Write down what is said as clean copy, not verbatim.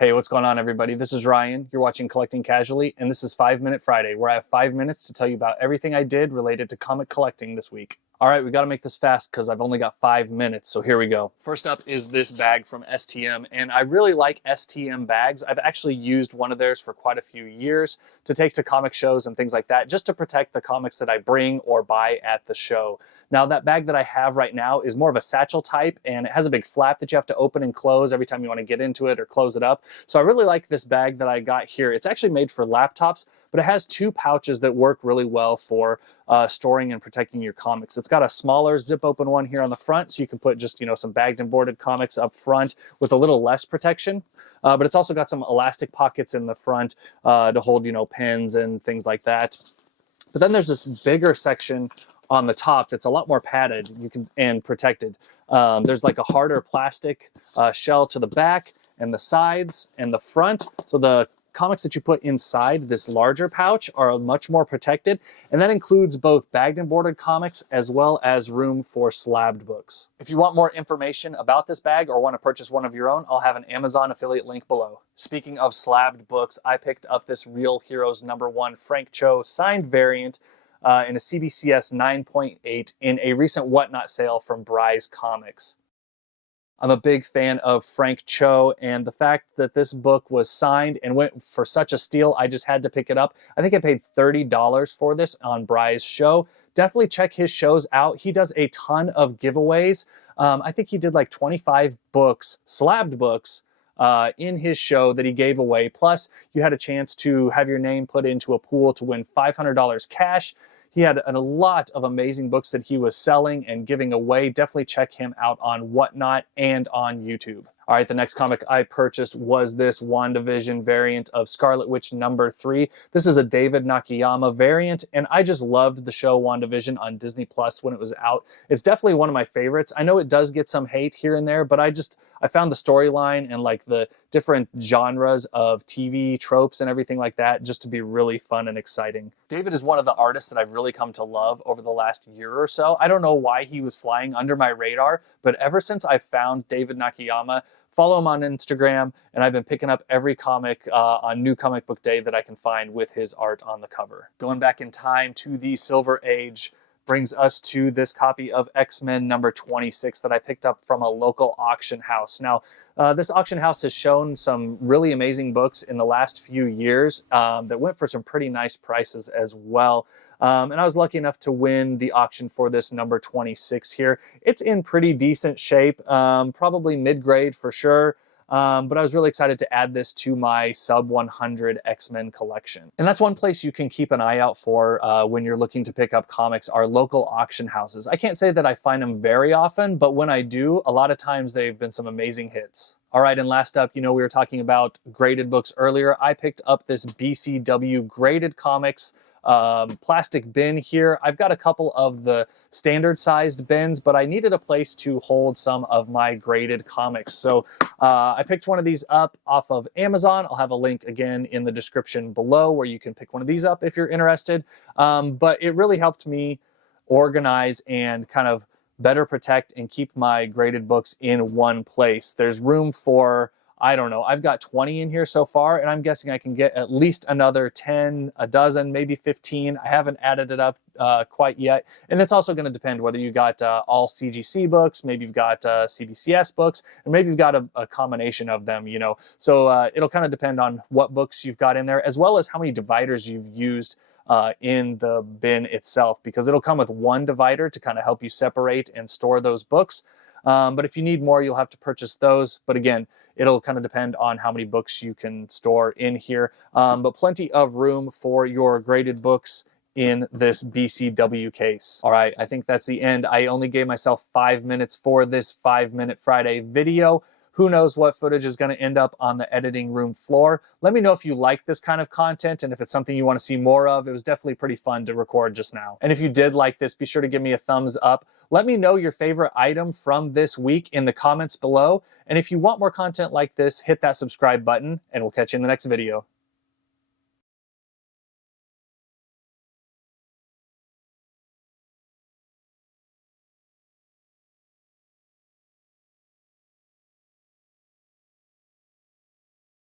Hey, what's going on, everybody? This is Ryan. You're watching Collecting Casually, and this is 5 Minute Friday, where I have 5 minutes to tell you about everything I did related to comic collecting this week. All right, we got to make this fast because I've only got 5 minutes, so here we go. First up is this bag from STM, and I really like STM bags. I've actually used one of theirs for quite a few years to take to comic shows and things like that, just to protect the comics that I bring or buy at the show. Now, that bag that I have right now is more of a satchel type, and it has a big flap that you have to open and close every time you want to get into it or close it up. So I really like this bag that I got here. It's actually made for laptops, but it has two pouches that work really well for storing and protecting your comics. It's got a smaller zip open one here on the front, so you can put just, some bagged and boarded comics up front with a little less protection. But it's also got some elastic pockets in the front to hold, pens and things like that. But then there's this bigger section on the top that's a lot more padded and protected. There's like a harder plastic shell to the back and the sides and the front. So the comics that you put inside this larger pouch are much more protected, and that includes both bagged and boarded comics as well as room for slabbed books. If you want more information about this bag or want to purchase one of your own, I'll have an Amazon affiliate link below. Speaking of slabbed books, I picked up this Real Heroes #1 Frank Cho signed variant in a CGCS 9.8 in a recent Whatnot sale from Bry's Comics. I'm a big fan of Frank Cho, and the fact that this book was signed and went for such a steal, I just had to pick it up. I think I paid $30 for this on Bry's show. Definitely check his shows out. He does a ton of giveaways. I think he did like 25 books, slabbed books, in his show that he gave away. Plus, you had a chance to have your name put into a pool to win $500 cash. He had a lot of amazing books that he was selling and giving away. Definitely check him out on Whatnot and on YouTube. All right, the next comic I purchased was this WandaVision variant of Scarlet Witch #3. This is a David Nakayama variant, and I just loved the show WandaVision on Disney Plus when it was out. It's definitely one of my favorites. I know it does get some hate here and there, but I found the storyline and like the different genres of TV tropes and everything like that just to be really fun and exciting. David is one of the artists that I've really come to love over the last year or so. I don't know why he was flying under my radar, but ever since I found David Nakayama, follow him on Instagram, and I've been picking up every comic on New Comic Book Day that I can find with his art on the cover. Going back in time to the Silver Age brings us to this copy of X-Men #26 that I picked up from a local auction house. Now, this auction house has shown some really amazing books in the last few years that went for some pretty nice prices as well. And I was lucky enough to win the auction for this #26 here. It's in pretty decent shape, probably mid-grade for sure. But I was really excited to add this to my sub 100 X-Men collection. And that's one place you can keep an eye out for when you're looking to pick up comics, are local auction houses. I can't say that I find them very often, but when I do, a lot of times they've been some amazing hits. All right, and last up, we were talking about graded books earlier. I picked up this BCW graded comics plastic bin here. I've got a couple of the standard sized bins, but I needed a place to hold some of my graded comics. So I picked one of these up off of Amazon. I'll have a link again in the description below where you can pick one of these up if you're interested. But it really helped me organize and kind of better protect and keep my graded books in one place. There's room for, I don't know, I've got 20 in here so far, and I'm guessing I can get at least another 10, a dozen, maybe 15. I haven't added it up quite yet. And it's also going to depend whether you got all CGC books, maybe you've got CBCS books, and maybe you've got a combination of them, So it'll kind of depend on what books you've got in there, as well as how many dividers you've used in the bin itself, because it'll come with one divider to kind of help you separate and store those books. But if you need more, you'll have to purchase those. But again, it'll kind of depend on how many books you can store in here. But plenty of room for your graded books in this BCW case. All right, I think that's the end. I only gave myself 5 minutes for this 5 Minute Friday video. Who knows what footage is going to end up on the editing room floor. Let me know if you like this kind of content and if it's something you want to see more of. It was definitely pretty fun to record just now. And if you did like this, be sure to give me a thumbs up. Let me know your favorite item from this week in the comments below. And if you want more content like this, hit that subscribe button, and we'll catch you in the next video.